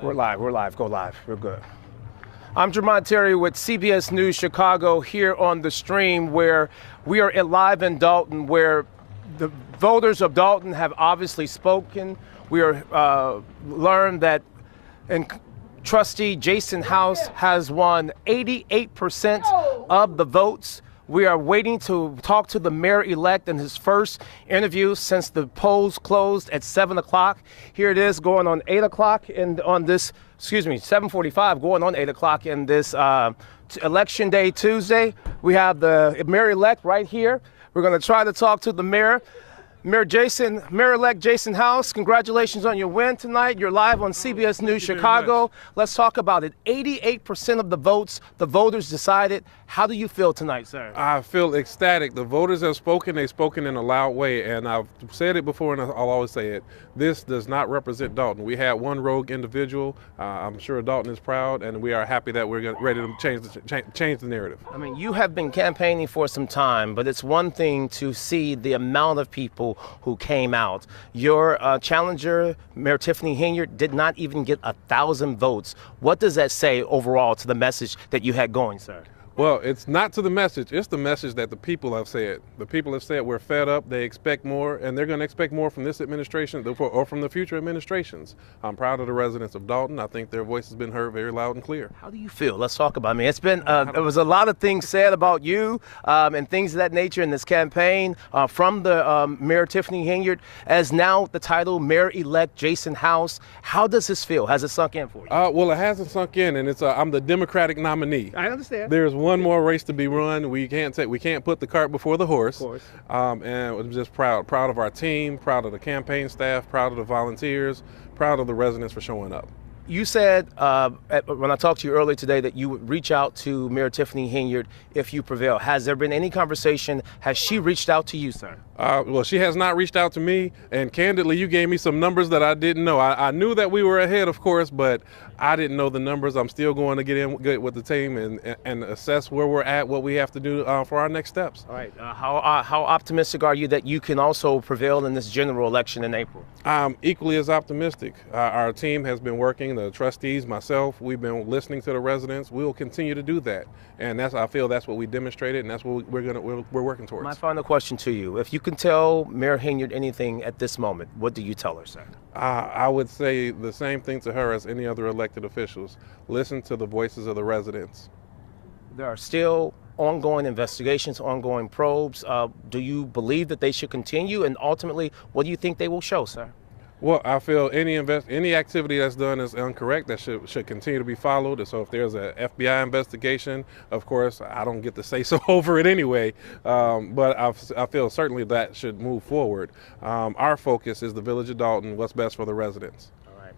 We're live, go live, we're good. I'm Jermont Terry with CBS News Chicago here on the stream where we are live in Dolton where the voters of Dolton have obviously spoken. We are learned that Trustee Jason House has won 88% of the votes. We are waiting to talk to the mayor-elect in his first interview since the polls closed at 7 o'clock. Here it is going on 8 o'clock and on this, 7:45 going on 8 o'clock in this Election Day Tuesday. We have the mayor-elect right here. We're going to try to talk to the mayor. Mayor-elect Jason House, congratulations on your win tonight. You're live on CBS News Chicago. Let's talk about it. 88% of the votes, the voters decided. How do you feel tonight, sir? I feel ecstatic. The voters have spoken. They've spoken in a loud way, and I've said it before, and I'll always say it. This does not represent Dolton. We had one rogue individual. I'm sure Dolton is proud, and we are happy that we're ready to change the narrative. I mean, you have been campaigning for some time, but it's one thing to see the amount of people who came out. Your challenger, Mayor Tiffany Henyard, did not even get 1,000 votes. What does that say overall to the message that you had going, sir? Well, it's not to the message. It's the message that the people have said. The people have said we're fed up. They expect more, and they're going to expect more from this administration or from the future administrations. I'm proud of the residents of Dolton. I think their voice has been heard very loud and clear. How do you feel? Let's talk about it. I mean, it's been, there was a lot of things said about you and things of that nature in this campaign from the Mayor Tiffany Henyard as now the title Mayor-elect Jason House. How does this feel? Has it sunk in for you? Well, it hasn't sunk in, and it's I'm the Democratic nominee. I understand. There's one more race to be run. We can't put the cart before the horse. Of course. And I'm just proud of our team, proud of the campaign staff, proud of the volunteers, proud of the residents for showing up. You said when I talked to you earlier today that you would reach out to Mayor Tiffany Henyard if you prevail. Has there been any conversation? Has she reached out to you, sir? Well, she has not reached out to me, and candidly, you gave me some numbers that I didn't know. I knew that we were ahead, of course, but I didn't know the numbers. I'm still going to get in good with the team and assess where we're at, what we have to do for our next steps. All right. How optimistic are you that you can also prevail in this general election in April? I'm equally as optimistic. Our team has been working, the trustees, myself, we've been listening to the residents. We will continue to do that, and I feel that's what we demonstrated, and that's what we're working towards. My final question to you: if you can tell Mayor Henyard anything at this moment, what do you tell her, sir? I would say the same thing to her as any other elected officials. Listen to the voices of the residents. There are still ongoing investigations, ongoing probes. Do you believe that they should continue? And ultimately, what do you think they will show, sir? Well, I feel any activity that's done is incorrect. That should continue to be followed. And so if there's an FBI investigation, of course, I don't get to say so over it anyway. But I feel certainly that should move forward. Our focus is the Village of Dolton, what's best for the residents.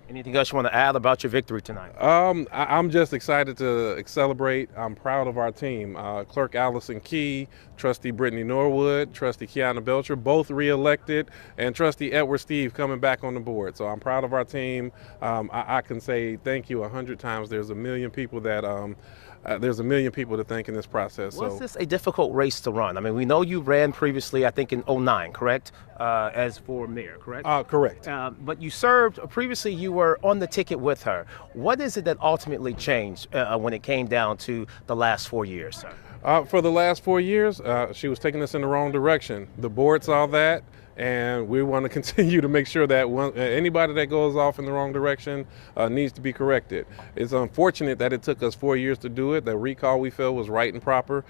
Anything else you want to add about your victory tonight? I'm just excited to celebrate. I'm proud of our team. Clerk Allison Key, Trustee Brittany Norwood, Trustee Kiana Belcher, both re-elected, and Trustee Edward Steve coming back on the board. So I'm proud of our team. I can say thank you 100 times. There's a million people that to thank in this process. Was this a difficult race to run? I mean, we know you ran previously, I think in 2009, correct? As for mayor, correct? Correct. But you served, previously you were on the ticket with her. What is it that ultimately changed when it came down to the last 4 years, sir? For the last 4 years, she was taking us in the wrong direction. The board saw that, and we want to continue to make sure that anybody that goes off in the wrong direction needs to be corrected. It's unfortunate that it took us 4 years to do it. The recall we felt was right and proper,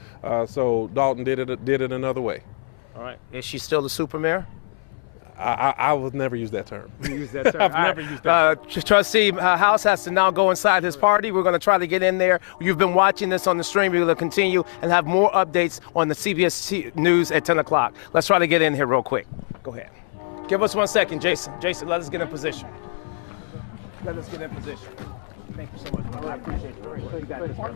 so Dolton did it another way. All right. Is she still the super mayor? I would never use that term. You use that term. I've never used that term. Trustee House has to now go inside his party. We're going to try to get in there. You've been watching this on the stream. We're going to continue and have more updates on the CBS News at 10 o'clock. Let's try to get in here real quick. Go ahead. Give us 1 second, Jason. Jason, let us get in position. Let us get in position. Thank you so much, brother. I appreciate it. You got this, brother.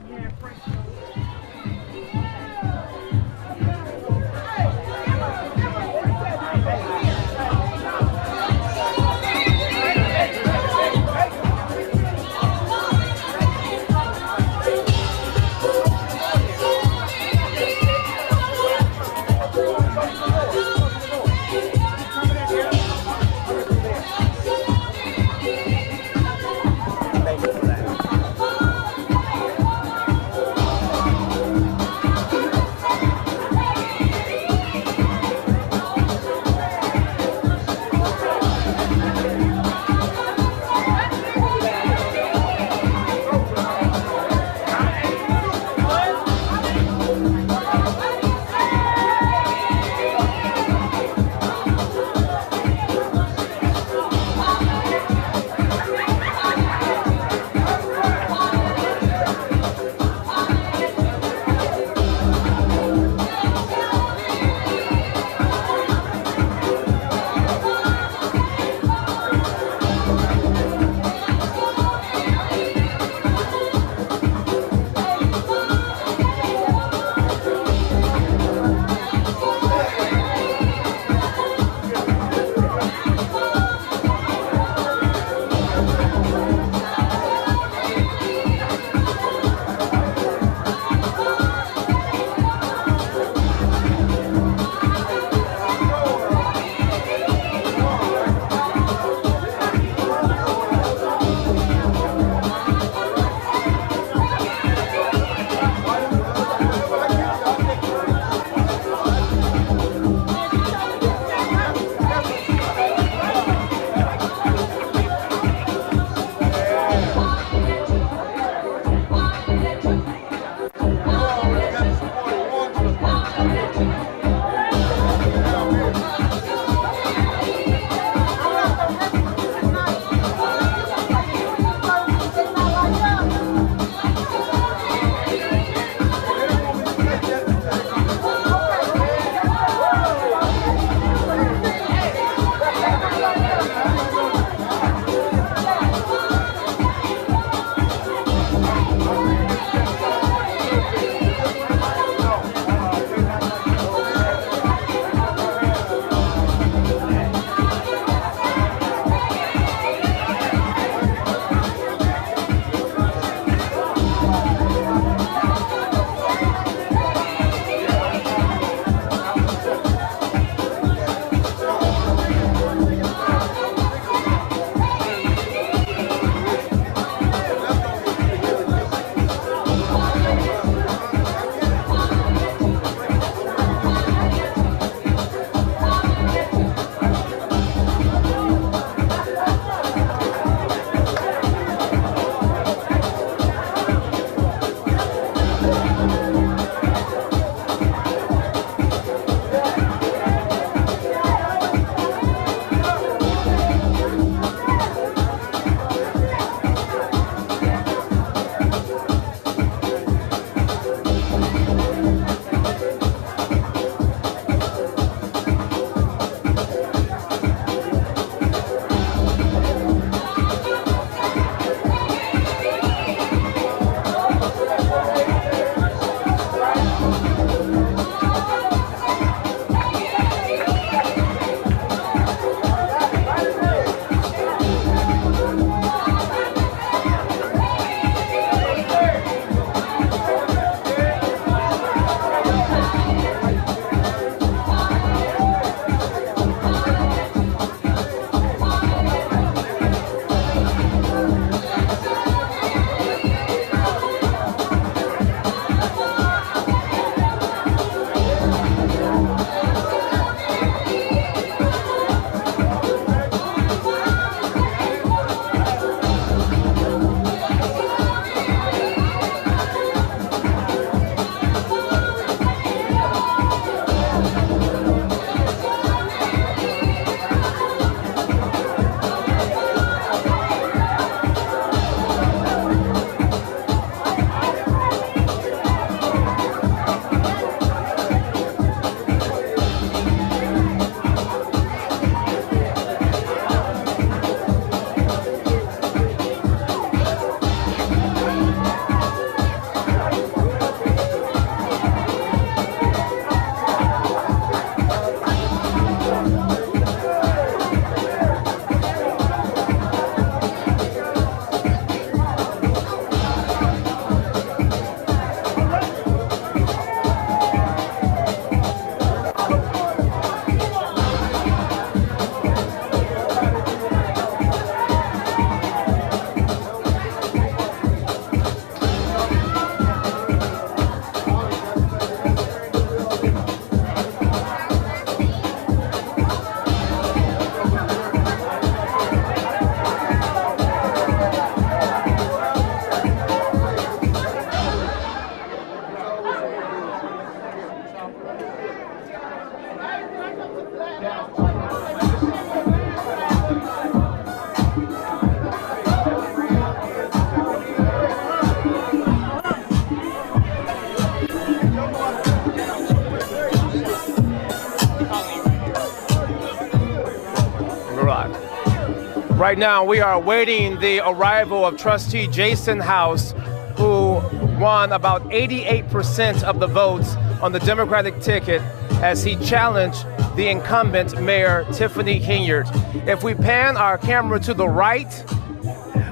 Right now, we are awaiting the arrival of Trustee Jason House, who won about 88% of the votes on the Democratic ticket as he challenged the incumbent Mayor Tiffany Henyard. If we pan our camera to the right,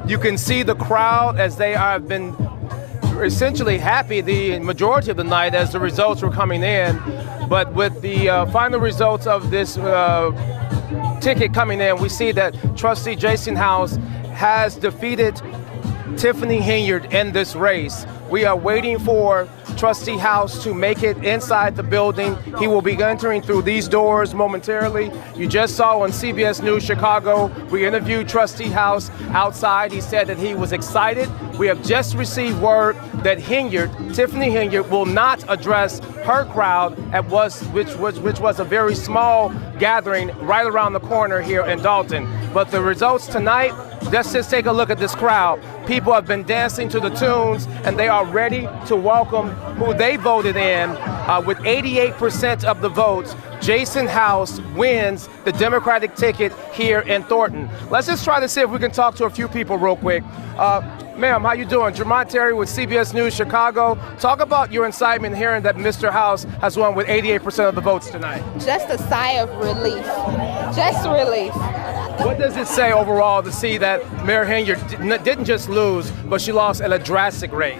you can see the crowd as they have been essentially happy the majority of the night as the results were coming in. But with the final results of this ticket coming in, we see that Trustee Jason House has defeated Tiffany Henyard in this race. We are waiting for Trustee House to make it inside the building. He will be entering through these doors momentarily. You just saw on CBS News Chicago, we interviewed Trustee House outside. He said that he was excited. We have just received word that Tiffany Henyard, will not address her crowd, which was a very small gathering right around the corner here in Dolton. But the results tonight, let's just take a look at this crowd. People have been dancing to the tunes, and they are ready to welcome who they voted in. With 88% of the votes, Jason House wins the Democratic ticket here in Thornton. Let's just try to see if we can talk to a few people real quick. Ma'am, how you doing? Jermont Terry with CBS News Chicago. Talk about your excitement hearing that Mr. House has won with 88% of the votes tonight. Just a sigh of relief. Just relief. What does it say overall to see that Mayor Henyard didn't just lose, but she lost at a drastic rate?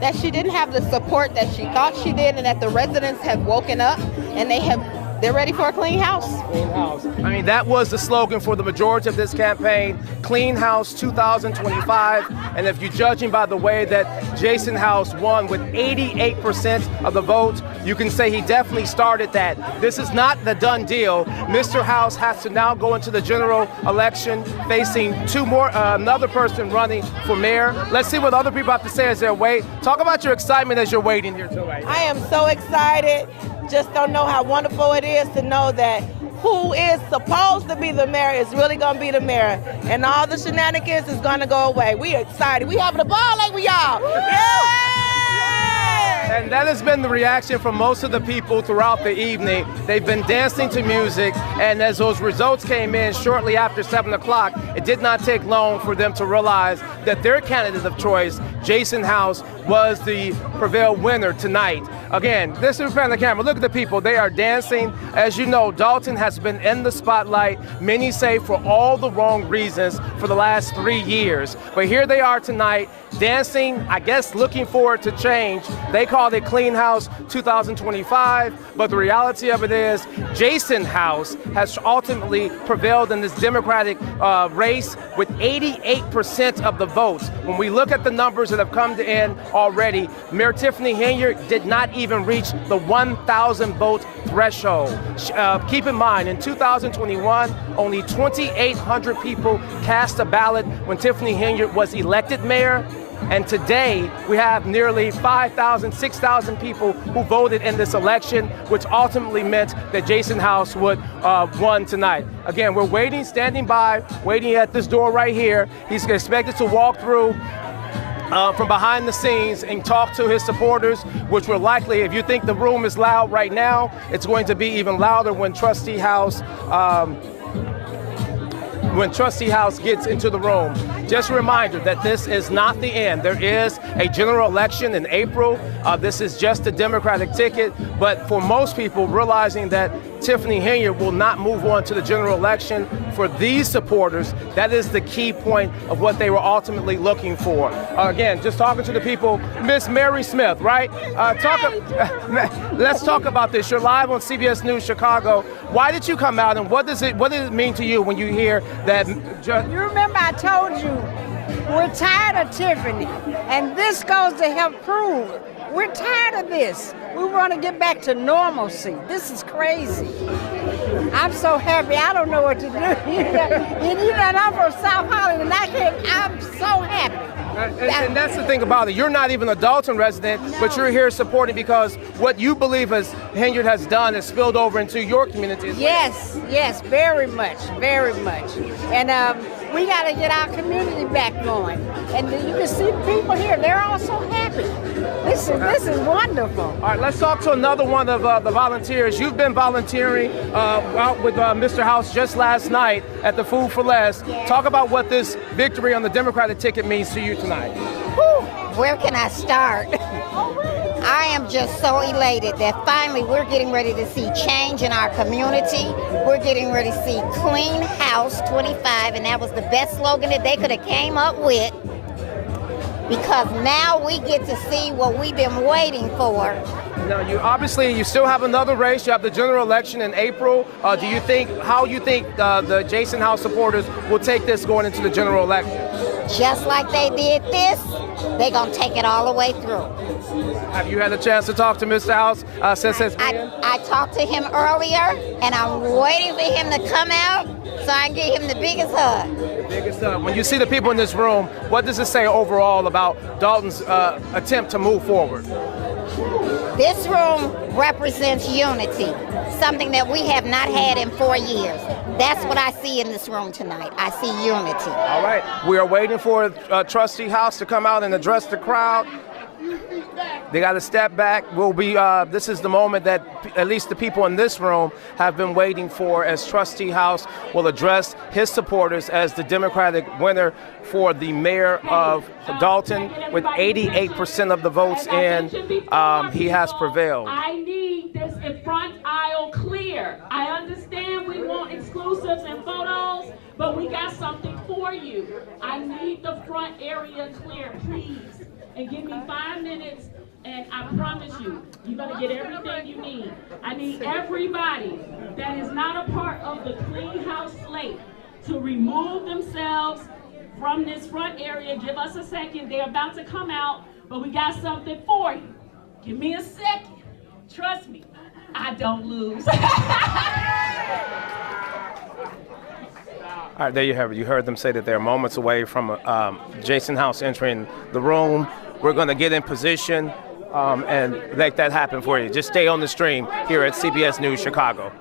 That she didn't have the support that she thought she did, and that the residents have woken up and they're ready for a clean house. Clean house. I mean, that was the slogan for the majority of this campaign, Clean House 2025. And if you're judging by the way that Jason House won with 88% of the vote, you can say he definitely started that. This is not the done deal. Mr. House has to now go into the general election facing another person running for mayor. Let's see what other people have to say as they wait. Talk about your excitement as you're waiting here tonight. I am so excited. Just don't know how wonderful it is to know that who is supposed to be the mayor is really going to be the mayor. And all the shenanigans is going to go away. We are excited. We having a ball, like we all. Yay! And that has been the reaction from most of the people throughout the evening. They've been dancing to music, and as those results came in shortly after 7 o'clock, it did not take long for them to realize that their candidate of choice, Jason House, was the prevailed winner tonight. Again, this is on the camera. Look at the people. They are dancing. As you know, Dolton has been in the spotlight, many say for all the wrong reasons, for the last 3 years. But here they are tonight, dancing, I guess looking forward to change. They called it Clean House 2025, but the reality of it is Jason House has ultimately prevailed in this Democratic race with 88% of the votes. When we look at the numbers that have come in already, Mayor Tiffany Henyard did not even reach the 1,000 vote threshold. Keep in mind, in 2021, only 2,800 people cast a ballot when Tiffany Henyard was elected mayor. And today, we have nearly 5,000, 6,000 people who voted in this election, which ultimately meant that Jason House would won tonight. Again, we're waiting, standing by, waiting at this door right here. He's expected to walk through from behind the scenes and talk to his supporters, which will likely, if you think the room is loud right now, it's going to be even louder when Trustee House gets into the room. Just a reminder that this is not the end. There is a general election in April. This is just a Democratic ticket, but for most people, realizing that Tiffany Henyard will not move on to the general election, for these supporters, that is the key point of what they were ultimately looking for. Again, just talking to the people, Miss Mary Smith, right? Let's talk about this. You're live on CBS News Chicago. Why did you come out, and what does it mean to you when you hear that? You remember I told you, we're tired of Tiffany, and this goes to help prove we're tired of this. We want to get back to normalcy. This is crazy. I'm so happy. I don't know what to do. And I'm from South Hollywood, and I'm so happy. And that's the thing about it. You're not even a Dolton resident, but you're here supporting because what you believe as Henyard has done has spilled over into your community. Yes, yes, very much, very much. And we got to get our community back going. And you can see the people here; they're all so happy. This is wonderful. All right, let's talk to another one of the volunteers. You've been volunteering out with Mr. House just last night at the Food for Less. Yeah. Talk about what this victory on the Democratic ticket means to you tonight. Whew, where can I start? I am just so elated that finally we're getting ready to see change in our community. We're getting ready to see Clean House 25, and that was the best slogan that they could have came up with, because now we get to see what we've been waiting for. Now, you still have another race. You have the general election in April. How you think the Jason House supporters will take this going into the general election? Just like they did this, they're going to take it all the way through. Have you had a chance to talk to Mr. House since his I talked to him earlier, and I'm waiting for him to come out so I can give him the biggest hug. When you see the people in this room, what does it say overall about Dolton's attempt to move forward? This room represents unity, something that we have not had in 4 years. That's what I see in this room tonight. I see unity. All right, we are waiting for Trustee House to come out and address the crowd. They got to step back. This is the moment that at least the people in this room have been waiting for, as Trustee House will address his supporters as the Democratic winner for the mayor of Dolton. With 88% of the votes in, he has prevailed. I need this in front aisle clear. I understand we want exclusives and photos, but we got something for you. I need the front area clear, please. And give me 5 minutes, and I promise you, you're going to get everything you need. I need everybody that is not a part of the Clean House slate to remove themselves from this front area. Give us a second. They're about to come out, but we got something for you. Give me a second. Trust me, I don't lose. All right, there you have it. You heard them say that they're moments away from Jason House entering the room. We're going to get in position and make that happen for you. Just stay on the stream here at CBS News Chicago.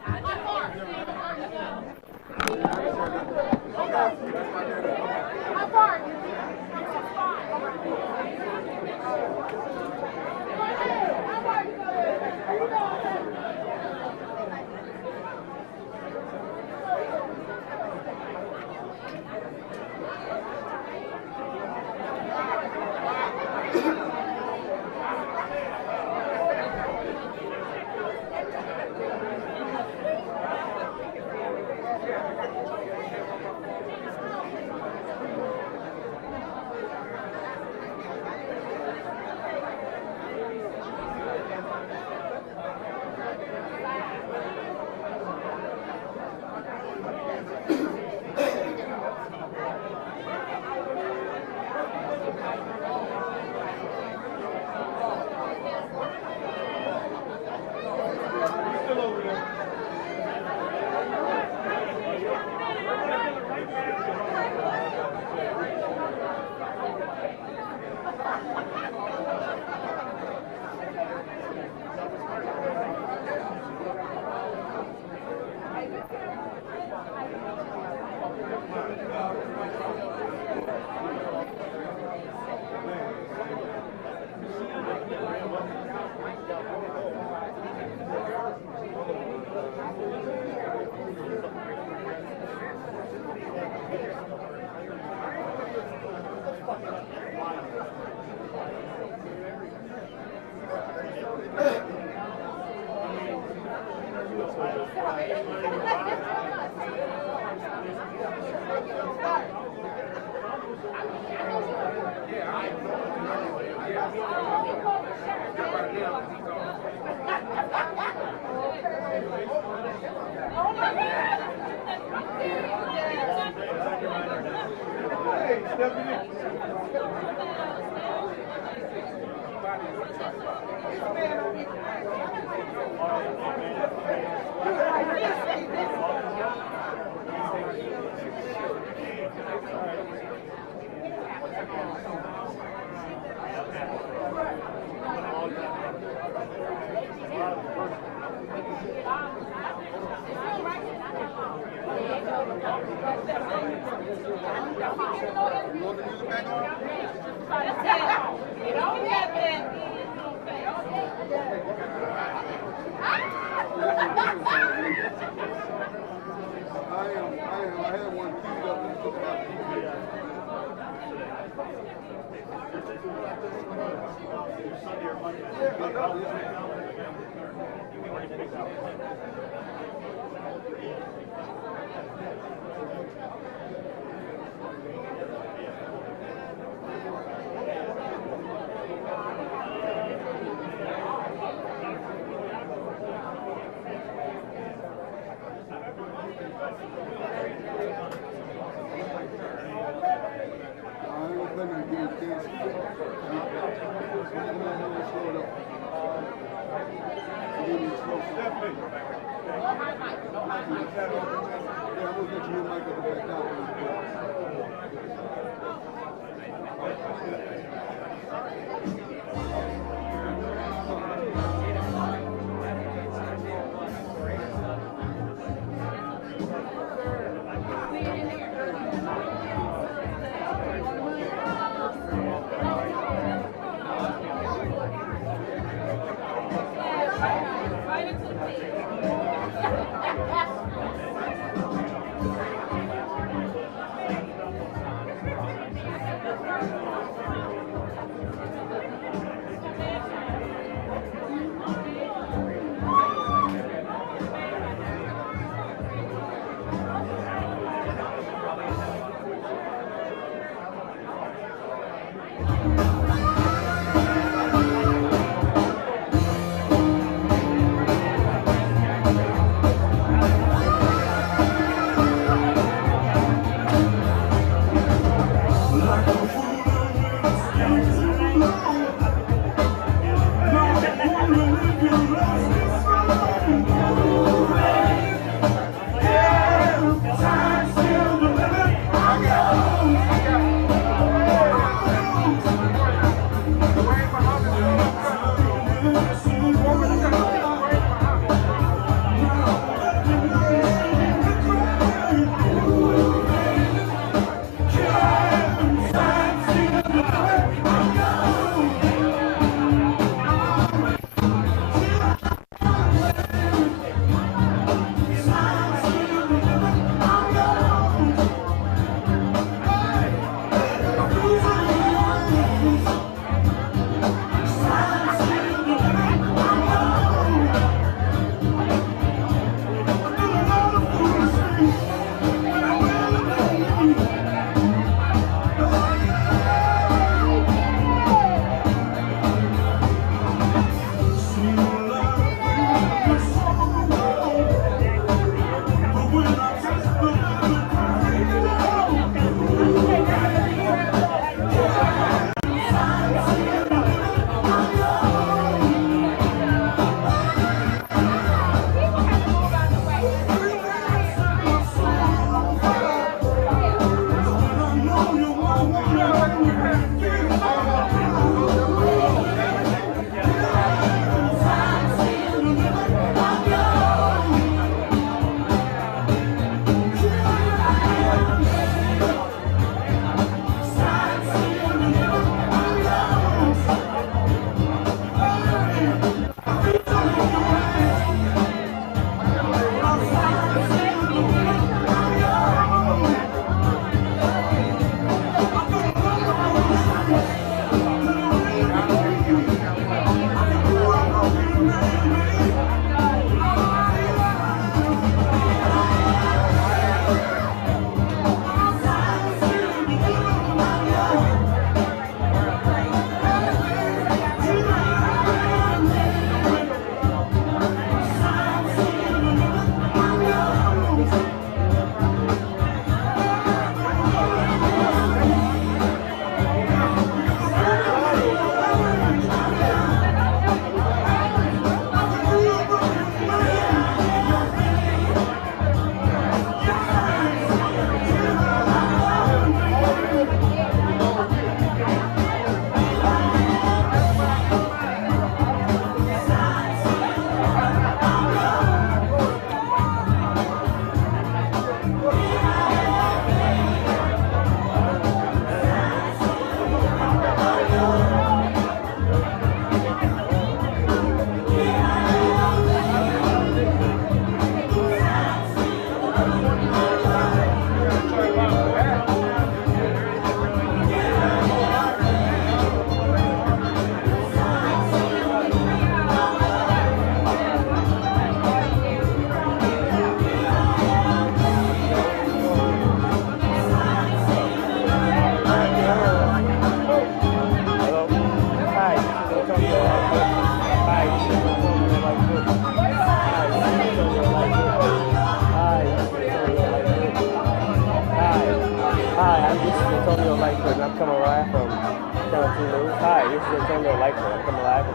coming live from Channel 2 News. Hi, this is Antonio Lightfoot. I'm coming live.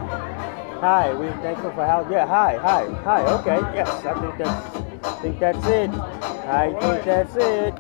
Hi, we're thankful for how. Yeah, hi. Okay, yes, I think that's it. I think that's it.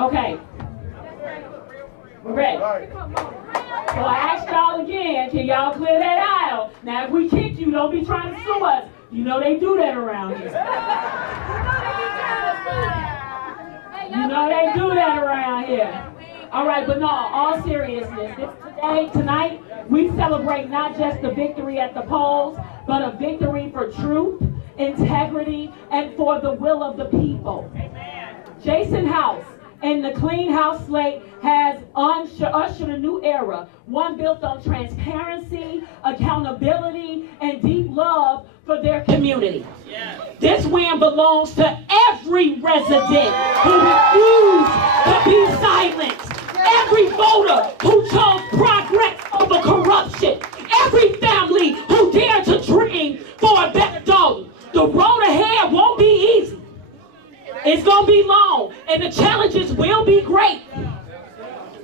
Okay. We're ready. So I asked y'all again, can y'all clear that aisle? Now if we kick you, don't be trying to sue us. You know they do that around here. You know they do that around here. All right, but no, all seriousness, tonight, we celebrate not just the victory at the polls, but a victory for truth, integrity, and for the will of the people. Jason House and the Clean House slate has ushered a new era, one built on transparency, accountability, and deep love for their community. This win belongs to every resident who refused to be silenced, every voter who chose progress over corruption, every family who dared to dream for a better Dolton. The road ahead won't be easy. It's going to be long, and the challenges will be great.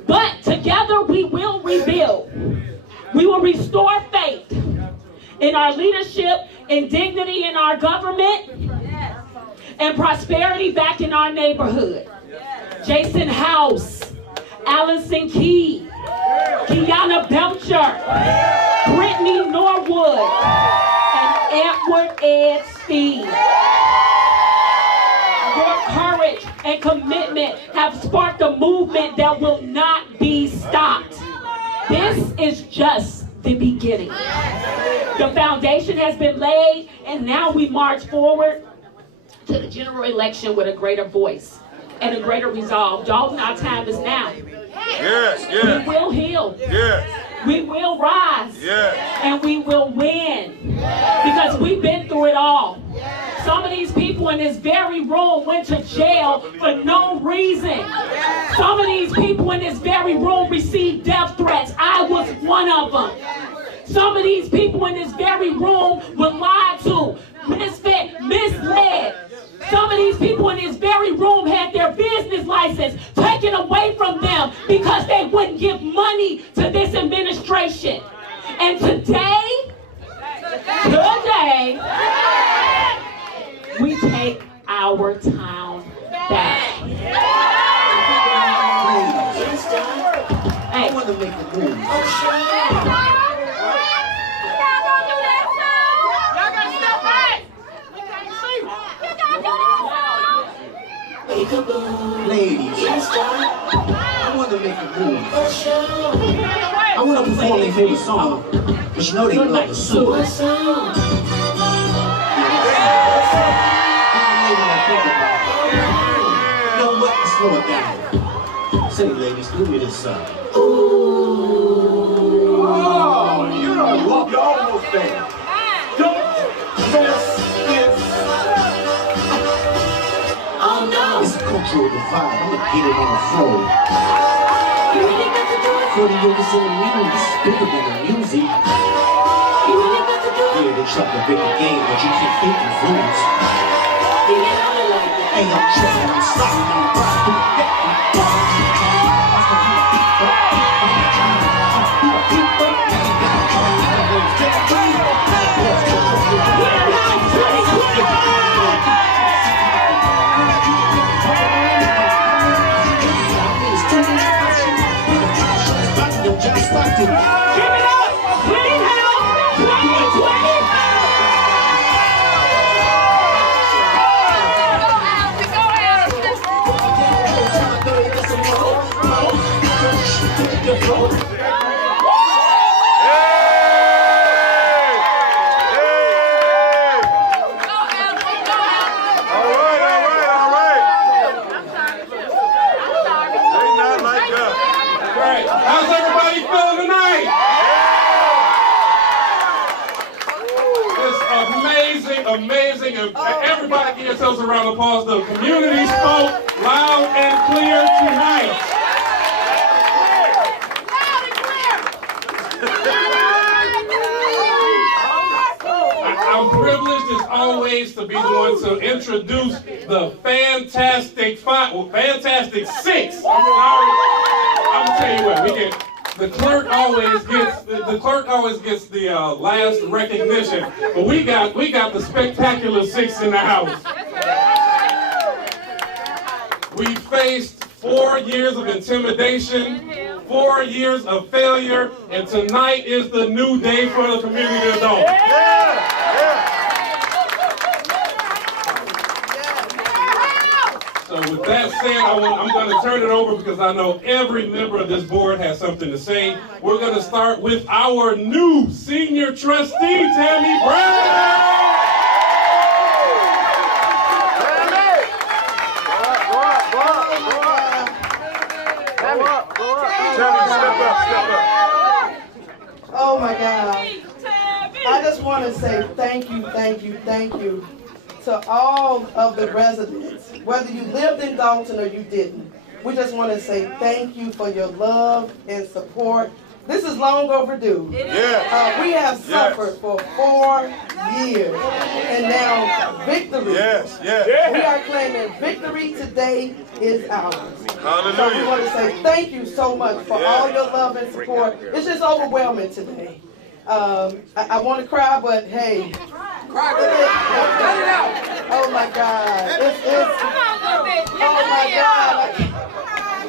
But together we will rebuild. We will restore faith in our leadership, in dignity in our government, and prosperity back in our neighborhood. Jason House, Allison Key, Kiana Belcher, Brittany Norwood, and Edward Ed Steve. Your courage and commitment have sparked a movement that will not be stopped. This is just the beginning. The foundation has been laid, and now we march forward to the general election with a greater voice and a greater resolve. Dolton, our time is now. Yes, yes. We will heal. Yes. We will rise. Yes. And we will win. Because we've been through it all. Some of these people in this very room went to jail for no reason. Some of these people in this very room received death threats. I was one of them. Some of these people in this very room were lied to, misled. Some of these people in this very room had their business license taken away from them because they wouldn't give money to this administration. And today, we take our town back. want to make a move. Ladies, I want to make a move. I want to perform their favorite song, but you know they love the song. You know what? Let's slow it down. Say, ladies, do me this song. Ooh. Oh, you don't look, you almost there. Don't mess it. Oh no! It's a cultural divide. I'm gonna get it on the floor. 40 years in the music, this is bigger than the music. Yeah, they try to break the game, but you can't fake the fools. Hey, I'm tripping, I'm stopping, I'm rocking. How's everybody feeling tonight? It's amazing, amazing. Everybody give yourselves a round of applause. The community spoke loud and clear tonight. I'm privileged as always to be the one to introduce the Fantastic Six. I'm gonna tell you what, the clerk always gets the last recognition, but we got the spectacular six in the house. We faced 4 years of intimidation, 4 years of failure, and tonight is the new day for the community of Dolton. So with that said, I'm going to turn it over because I know every member of this board has something to say. We're going to start with our new senior trustee, Tammy Brown. Oh my God. I just want to say thank you to all of the residents, whether you lived in Dolton or you didn't. We just want to say thank you for your love and support. This is long overdue. Yeah. We have suffered for 4 years, and now victory. Yes. We are claiming victory today is ours. Hallelujah. So we want to say thank you so much for all your love and support. It's just overwhelming today. I want to cry, but hey. Cry. Oh my God. Oh my God.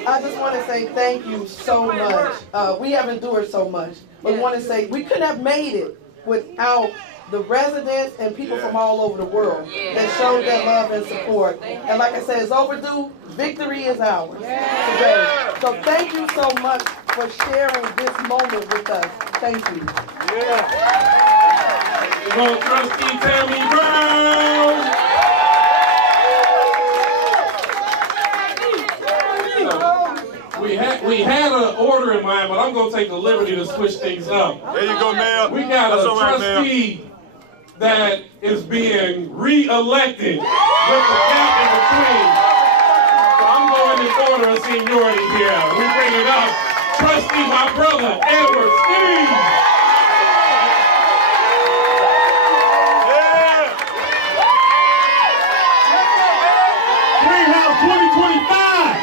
I just want to say thank you so much. We have endured so much. But we want to say we couldn't have made it without the residents and people from all over the world that showed their love and support. And like I said, it's overdue. Victory is ours today. So thank you so much for sharing this moment with us. Thank you. Go Trustee Tammy Brown. We had an order in mind, but I'm going to take the liberty to switch things up. There you go, Mayor. We got a trustee that is being re-elected with the gap in between. So I'm going in order of seniority here. We bring it up. Trustee, my brother, Edward Steve. Greenhouse 2025.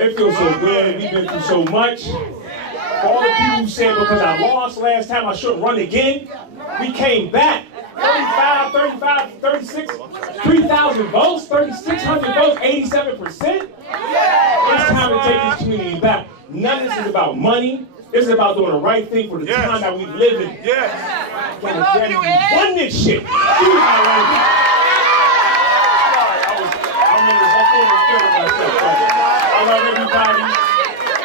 It feels so good. We've been through so much. For all the people who said because I lost last time I shouldn't run again, we came back. 35, 36, 3,000 votes, 3,600 votes, 87%. It's time to take this community you back. None of this is about money. This is about doing the right thing for the time that we live in. Yes. We love you, Ed. Won this shit. I love everybody.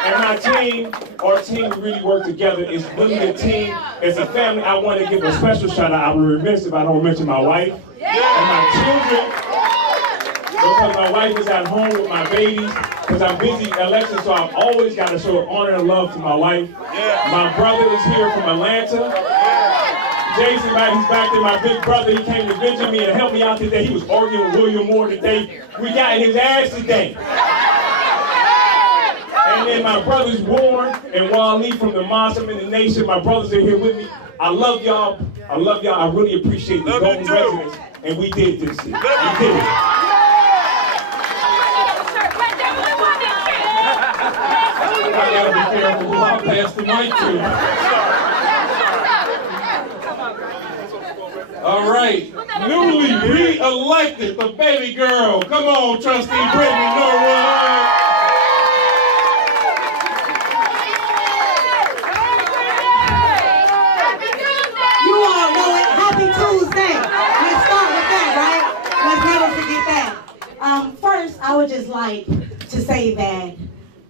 And my team, our team, we really work together. It's really a team. It's a family. I want to give a special shout out. I would be remiss if I don't mention my wife and my children. Because my wife is at home with my babies. Because I'm busy election, so I've always got to show honor and love to my wife. My brother is here from Atlanta. Jason, he's back there, my big brother. He came to visit me and help me out today. He was arguing with William Moore today. We got in his ass today. And then my brother's Warren and Wally from the Muslim in the Nation. My brothers are here with me. I love y'all. I love y'all. I really appreciate the Dolton residents. And we did this shit. We did it. I gotta be careful who I pass the mic to. All right, newly re-elected, the baby girl. Come on, Trustee Brittany Norwood. You all know it. Happy Tuesday. Let's start with that, right? Let's never forget that. First, I would just like to say that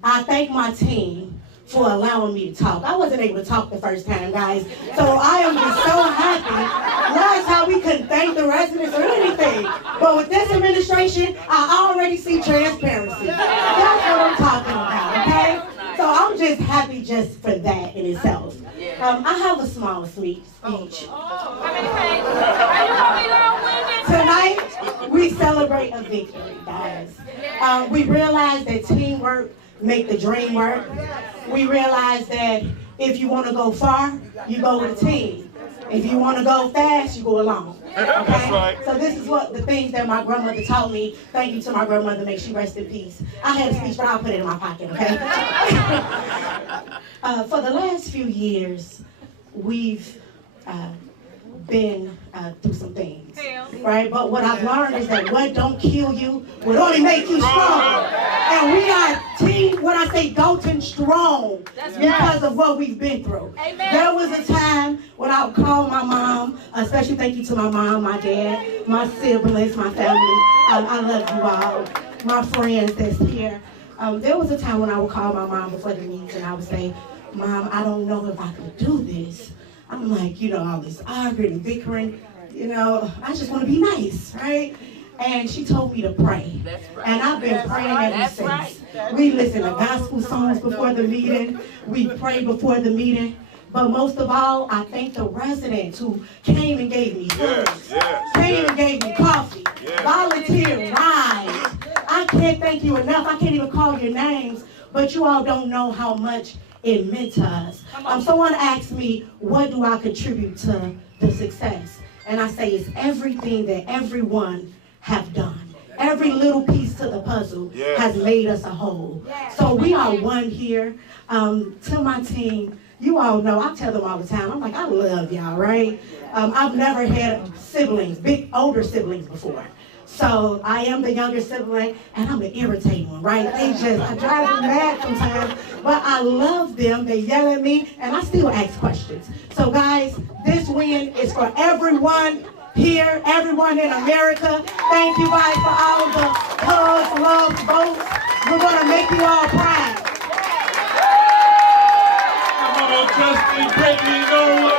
I thank my team for allowing me to talk. I wasn't able to talk the first time, guys. So I am just so happy. Last time we couldn't thank the residents or anything. But with this administration, I already see transparency. That's what I'm talking about, okay? So I'm just happy just for that in itself. I have a small speech. Tonight, we celebrate a victory, guys. We realize that teamwork make the dream work. We realize that if you want to go far, you go with a team. If you want to go fast, you go alone. Okay? That's right. So this is what the things that my grandmother taught me. Thank you to my grandmother. May she rest in peace. I had a speech, but I'll put it in my pocket, okay? For the last few years, we've been through some things, right? But what I've learned is that what don't kill you will only make you stronger. And we are team, when I say Dolton, strong because of what we've been through. Amen. There was a time when I would call my mom, especially thank you to my mom, my dad, my siblings, my family. I love you all, my friends that's here. There was a time when I would call my mom before the meeting and I would say, Mom, I don't know if I could do this. I'm like, all this arguing and bickering, I just want to be nice, right? And she told me to pray. That's right. And I've been praying ever since. Right. We listen to gospel songs before the meeting. We pray before the meeting. But most of all, I thank the residents who came and gave me food, came and gave me coffee, volunteered rides. I can't thank you enough. I can't even call your names, but you all don't know how much it meant to us. Someone asked me, what do I contribute to the success? And I say it's everything that everyone have done. Every little piece to the puzzle has made us a whole. So we are one here. To my team, you all know, I tell them all the time, I'm like, I love y'all, right? I've never had siblings, big older siblings before. So I am the younger sibling, and I'm the irritating one, right? I drive them mad sometimes, but I love them. They yell at me, and I still ask questions. So guys, this win is for everyone here, everyone in America. Thank you guys for all the hugs, love, votes. We're gonna make you all proud. Come on, Trustee Brittany Norwood.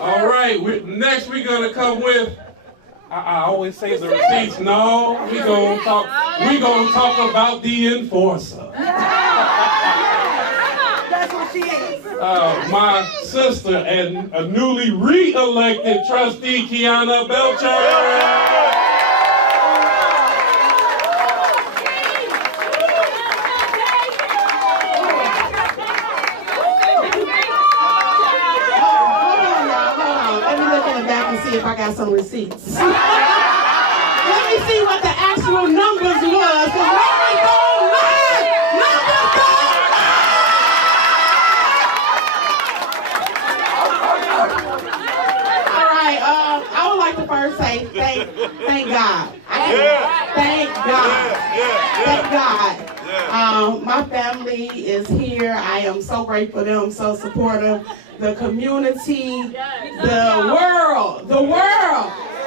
All right, next we're gonna come with, I always say the receipts. No, we're gonna talk about the enforcer. That's what she is. My sister and a newly re-elected trustee, Kiana Belcher. If I got some receipts. Let me see what the actual numbers was. Numbers don't lie! Numbers don't lie! All right, I would like to first say thank God. Thank God. Thank God. My family is here. I am so grateful for them, so supportive. The community, the world.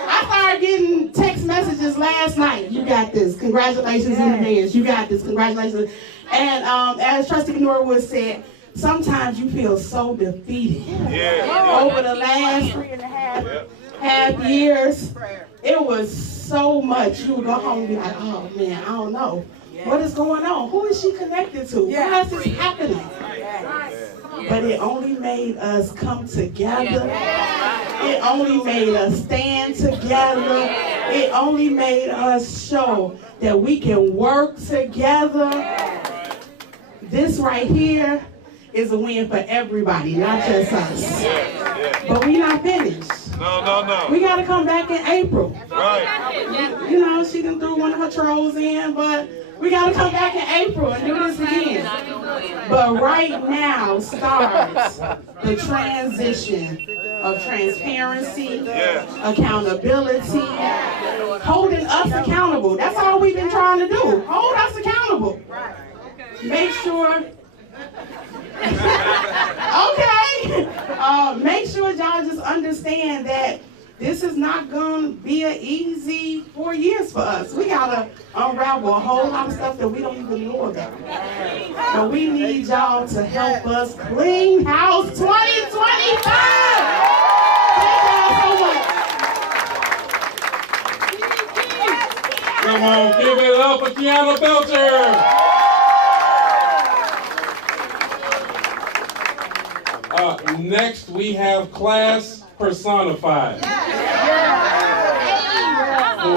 I started getting text messages last night. You got this. Congratulations in advance. You got this. Congratulations. And as Trustee Norwood said, sometimes you feel so defeated. Over the last 3.5 years, it was so much. You would go home and be like, oh man, I don't know. What is going on? Who is she connected to? Why is this happening? But it only made us come together. It only made us stand together. It only made us show that we can work together. This right here is a win for everybody, not just us. But we're not finished. No. We got to come back in April. Right. You know, she done threw one of her trolls in, but we got to come back in April and do this again. But right now starts the transition of transparency, accountability, holding us accountable. That's all we've been trying to do. Hold us accountable. Make sure. Make sure y'all just understand that this is not going to be an easy 4 years for us. We got to unravel a whole lot of stuff that we don't even know about. But we need y'all to help us clean house 2025. Thank y'all so much. Come on, give it up for Kiana Belcher. Next, we have class personified. The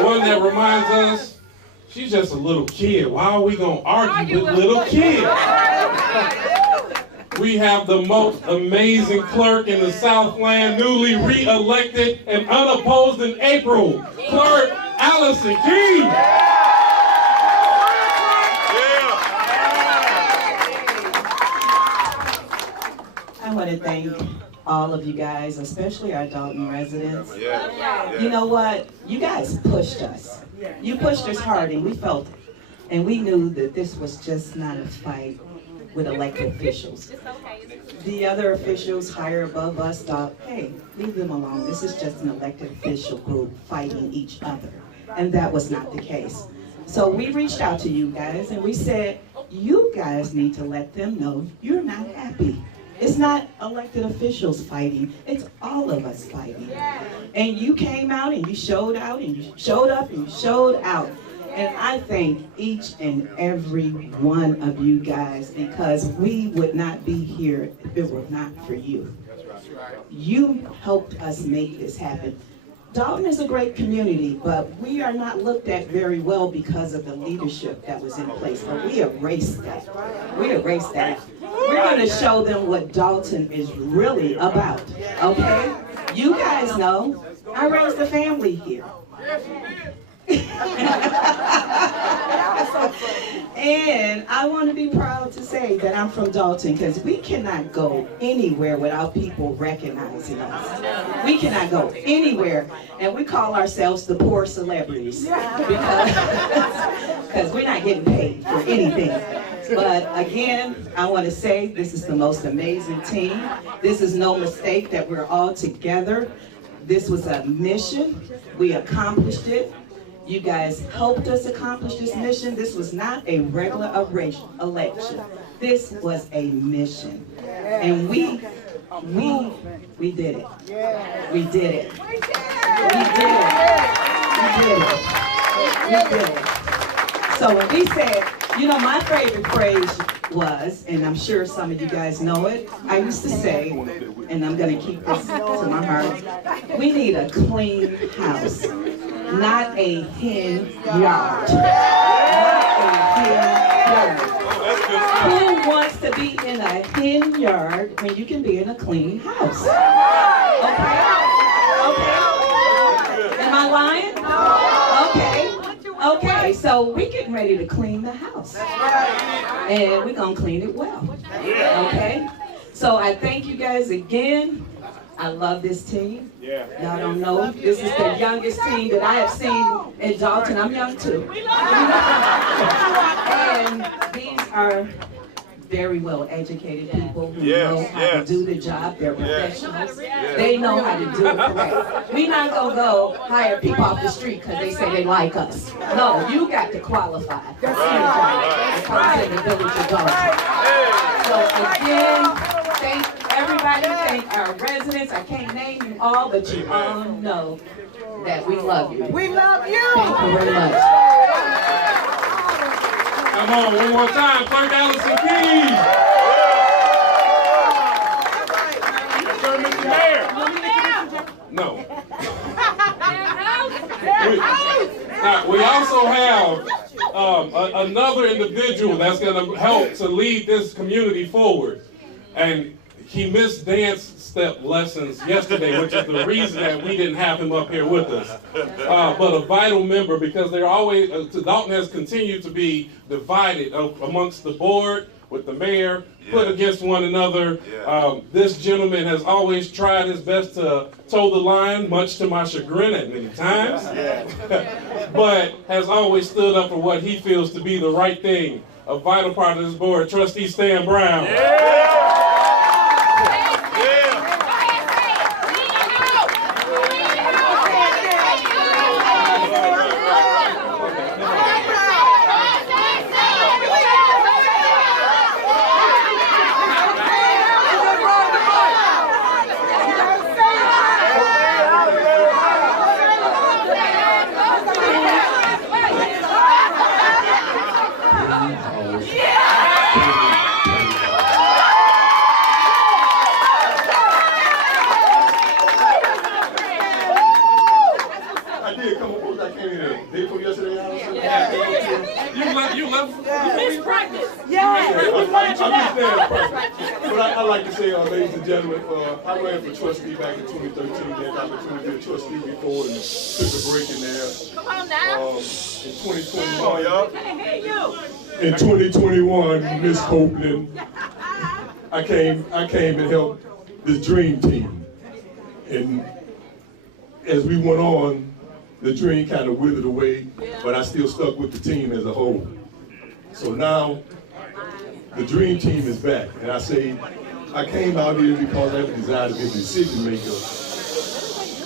one that reminds us, she's just a little kid. Why are we going to argue with little kids? We have the most amazing clerk in the Southland, newly re-elected and unopposed in April, Clerk Allison Key. I want to thank all of you guys, especially our Dolton residents. You know what? You guys pushed us. You pushed us hard and we felt it. And we knew that this was just not a fight with elected officials. The other officials higher above us thought, hey, leave them alone. This is just an elected official group fighting each other. And that was not the case. So we reached out to you guys and we said, you guys need to let them know you're not happy. It's not elected officials fighting, it's all of us fighting. And you came out and you showed out and you showed up and you showed out. And I thank each and every one of you guys because we would not be here if it were not for you. You helped us make this happen. Dolton is a great community, but we are not looked at very well because of the leadership that was in place. But we erased that. We erased that. We're going to show them what Dolton is really about, okay? You guys know, I raised a family here. And I want to be proud to say that I'm from Dolton because we cannot go anywhere without people recognizing us. We cannot go anywhere, and we call ourselves the poor celebrities because we're not getting paid for anything. But again, I want to say this is the most amazing team. This is no mistake that we're all together. This was a mission. We accomplished it. You guys helped us accomplish this mission. This was not a regular election. This was a mission. And we did it. We did it. We did it. So when we said, you know, my favorite phrase was, and I'm sure some of you guys know it, I used to say, and I'm going to keep this to my heart, we need a clean house, not a hen yard. Not a hen yard. Who wants to be in a hen yard when you can be in a clean house? Okay? Am I lying? Okay. Okay, so we're getting ready to clean the house. And we're going to clean it well. Okay? So I thank you guys again. I love this team. Yeah. Y'all don't know, this is the youngest team that I have seen in Dolton. I'm young too. And these are very well educated people who know how to do the job. They're professionals. They know how to do it correct. We're not going to go hire people off the street because they say they like us. No, you got to qualify. That's right. In the village of Dolton. So again, thank everybody, thank our residents. I can't name you all, but you all know that we love you. We love you. Thank you very much. Come on, one more time, Clerk Allison Key. Mr. Mayor. No. We also have another individual that's going to help to lead this community forward. And he missed dance step lessons yesterday, which is the reason that we didn't have him up here with us. But a vital member, because they're always, Dolton has continued to be divided amongst the board, with the mayor, put against one another. This gentleman has always tried his best to toe the line, much to my chagrin at many times, but has always stood up for what he feels to be the right thing. A vital part of this board, Trustee Stan Brown. But I like to say, ladies and gentlemen, I ran for trustee back in 2013. Had the opportunity to be a trustee before and took a break in there. Come on now. In 2021, Miss Copeland, I came and helped this dream team. And as we went on, the dream kind of withered away, but I still stuck with the team as a whole. So now, the dream team is back, and I say, I came out here because I have a desire to be a decision maker.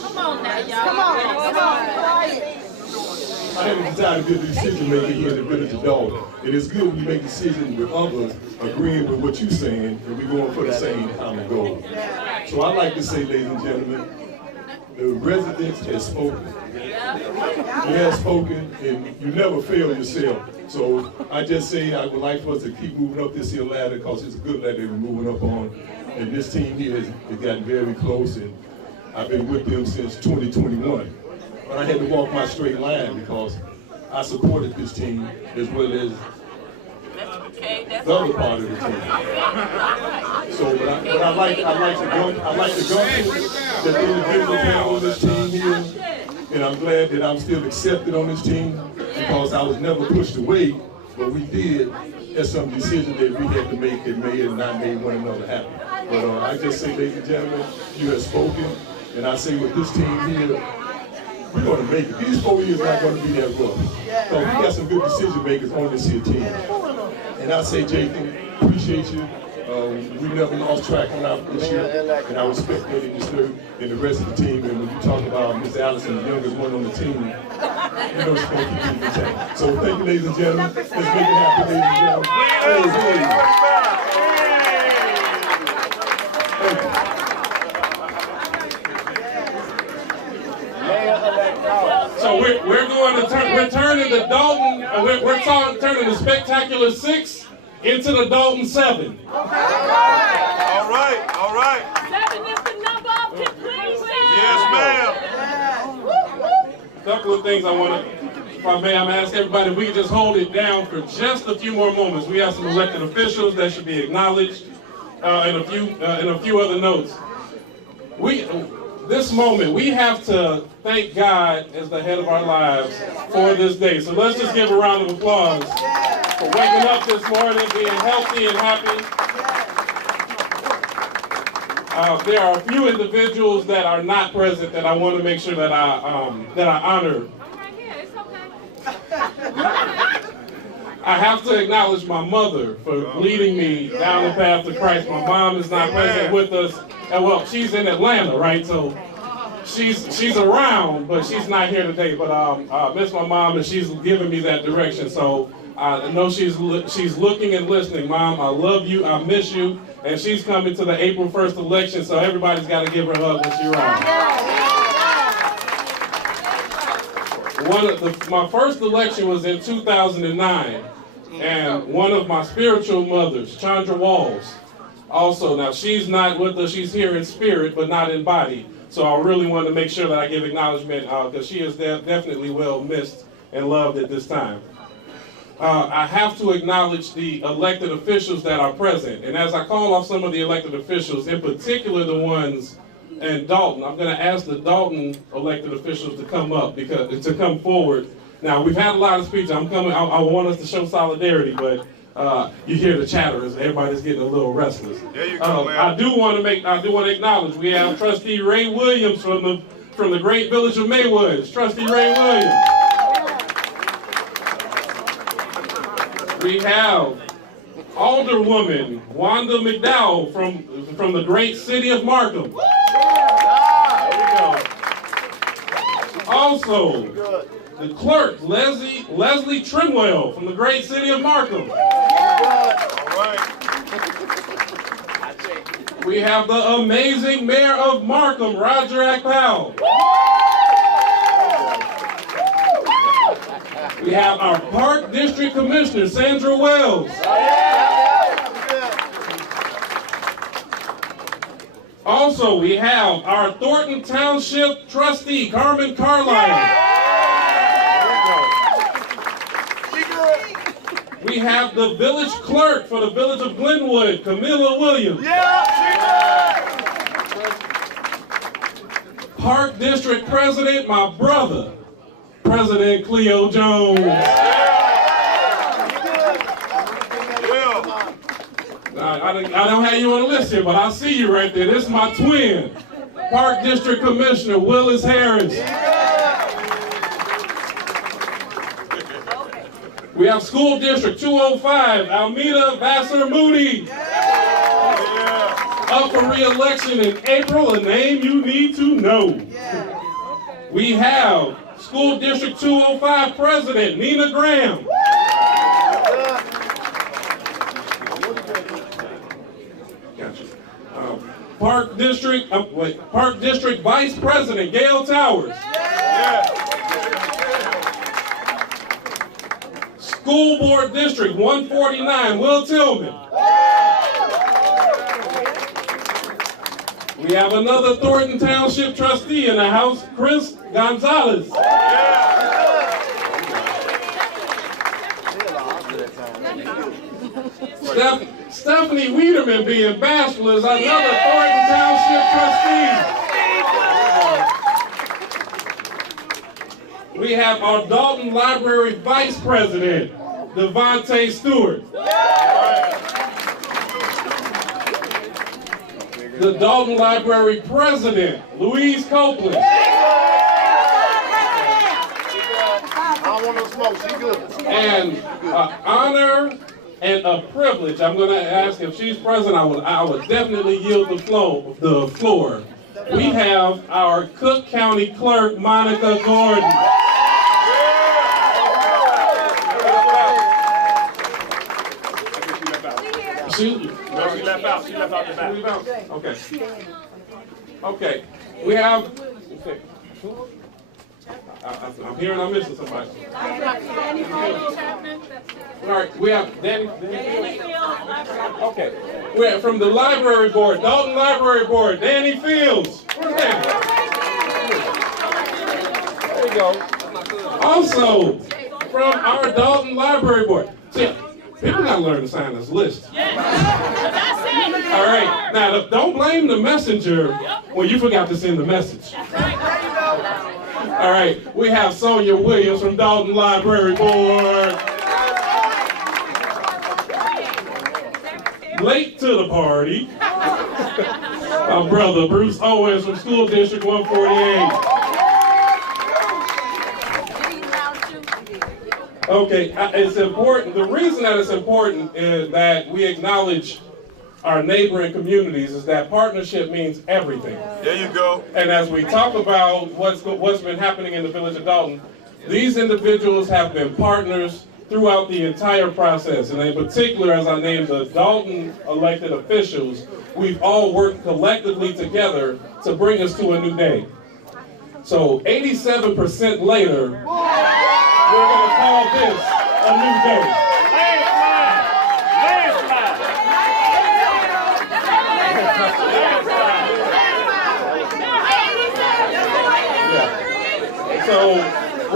Come on now, y'all. Come on, quiet. I have a desire to be a decision maker here in the village of Dolton. It is good when you make decisions with others agreeing with what you're saying, and we're going for the same common goal. So I'd like to say, ladies and gentlemen, the residents have spoken. You have spoken, and you never fail yourself. So I just say I would like for us to keep moving up this here ladder, because it's a good ladder we're moving up on. And this team here has gotten very close, and I've been with them since 2021. But I had to walk my straight line because I supported this team as well as the other part of the team. So, but I like the gumption that the individuals have on this team here, and I'm glad that I'm still accepted on this team because I was never pushed away, but we did have some decisions that we had to make that may have not made one another happy. But I just say, ladies and gentlemen, you have spoken, and I say with this team here, we're going to make it. These 4 years are not going to be that rough. So we got some good decision makers on this here team. And I say, Jacob, appreciate you. We never lost track on our issue, and I respect that in the rest of the team. And when you talk about Miss Allison, the youngest one on the team, you know she's going to keep the change. So thank you, ladies and gentlemen. Let's make it happen, ladies and gentlemen. So we're turning the Dolton, we're turning the Spectacular 6 into the Dolton 7. All right. 7 is the number of completion. Yes, ma'am. A couple of things I want to, if I may, I'm asking everybody if we can just hold it down for just a few more moments. We have some elected officials that should be acknowledged, and a few other notes. This moment, we have to thank God as the head of our lives for this day. So let's just give a round of applause for waking up this morning, being healthy and happy. There are a few individuals that are not present that I want to make sure that I honor. I have to acknowledge my mother for leading me down the path to Christ. My mom is not present with us. And well, she's in Atlanta, right? So she's around, but she's not here today. But I miss my mom, and she's giving me that direction. So I know she's looking and listening. Mom, I love you. I miss you. And she's coming to the April 1st election, so everybody's got to give her a hug when she's around. My first election was in 2009, and one of my spiritual mothers, Chandra Walls, also. Now, she's not with us. She's here in spirit, but not in body. So I really want to make sure that I give acknowledgement because she is definitely well missed and loved at this time. I have to acknowledge the elected officials that are present. And as I call off some of the elected officials, in particular the ones in Dolton, I'm going to ask the Dolton elected officials to come up, to come forward. Now, we've had a lot of speeches. I want us to show solidarity, but you hear the chatter as everybody's getting a little restless. There you go, man. I do want to acknowledge we have Trustee Ray Williams from the great village of Maywood. Trustee Ray Williams. We have Alderwoman Wanda McDowell from the great city of Markham. Also, the clerk, Leslie Trimwell from the great city of Markham. We have the amazing mayor of Markham, Roger Akpal. We have our Park District Commissioner, Sandra Wells. Also, we have our Thornton Township Trustee, Carmen Carlisle. We have the village clerk for the village of Glenwood, Camilla Williams. Park District President, my brother, President Cleo Jones. I don't have you on the list here, but I see you right there. This is my twin, Park District Commissioner Willis Harris. We have School District 205, Almeda Vassar Moody. Up for re-election in April, a name you need to know. We have School District 205 President Nina Graham. Park District Vice President Gail Towers. School Board District 149 Will Tillman. We have another Thornton Township trustee in the house, Chris Gonzalez. Stephanie Wiederman being bachelor is another Thornton Township trustee. We have our Dolton Library Vice President, Devontae Stewart. The Dolton Library President, Louise Copeland. I don't want no smoke, she good. And honor and a privilege, I'm going to ask if she's present, I would definitely yield the floor. We have our Cook County Clerk, Monica Gordon. She left out. She left out the back. Okay. Okay. We have. Okay. I'm hearing I'm missing somebody. All right. We have Danny. Okay. We're from the Library Board, Dolton Library Board, Danny Fields. Where's Danny? There you go. Also, from our Dolton Library Board. See, people gotta learn to sign this list. All right. Now, don't blame the messenger when you forgot to send the message. All right. We have Sonia Williams from Dolton Library Board. Late to the party. My brother, Bruce Owens from School District 148. Okay, it's important. The reason that it's important is that we acknowledge our neighboring communities is that partnership means everything. There you go. And as we talk about what's been happening in the village of Dolton, these individuals have been partners throughout the entire process. And in particular, as I named the Dolton elected officials, we've all worked collectively together to bring us to a new day. So 87% later, we're going to call this a new day. So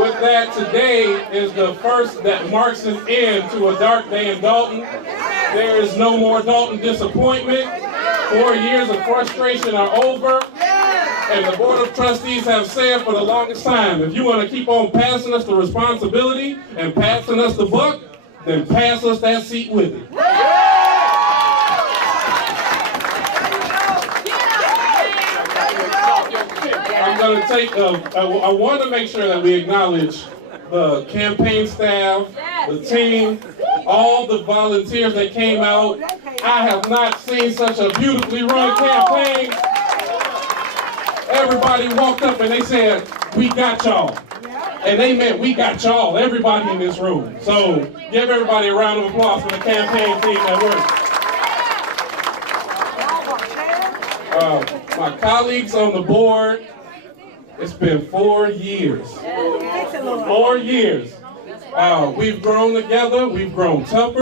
with that, today is the first that marks an end to a dark day in Dolton. There is no more Dolton disappointment. 4 years of frustration are over. And the Board of Trustees have said for the longest time, if you want to keep on passing us the responsibility and passing us the buck, then pass us that seat with it. I'm going to take, I want to make sure that we acknowledge the campaign staff, the team, all the volunteers that came out. I have not seen such a beautifully run campaign. Everybody walked up and they said, "We got y'all." And they meant we got y'all, everybody in this room. So give everybody a round of applause for the campaign team that worked. My colleagues on the board, it's been 4 years. 4 years. We've grown together, we've grown tougher.